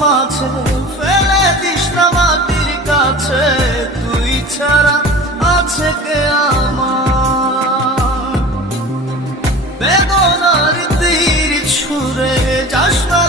মাঝে ফেলে দিস না মাটির কাছে, তুই ছাড়া আছে কে আমার? বেদনার তীর ছুঁড়ে যাস না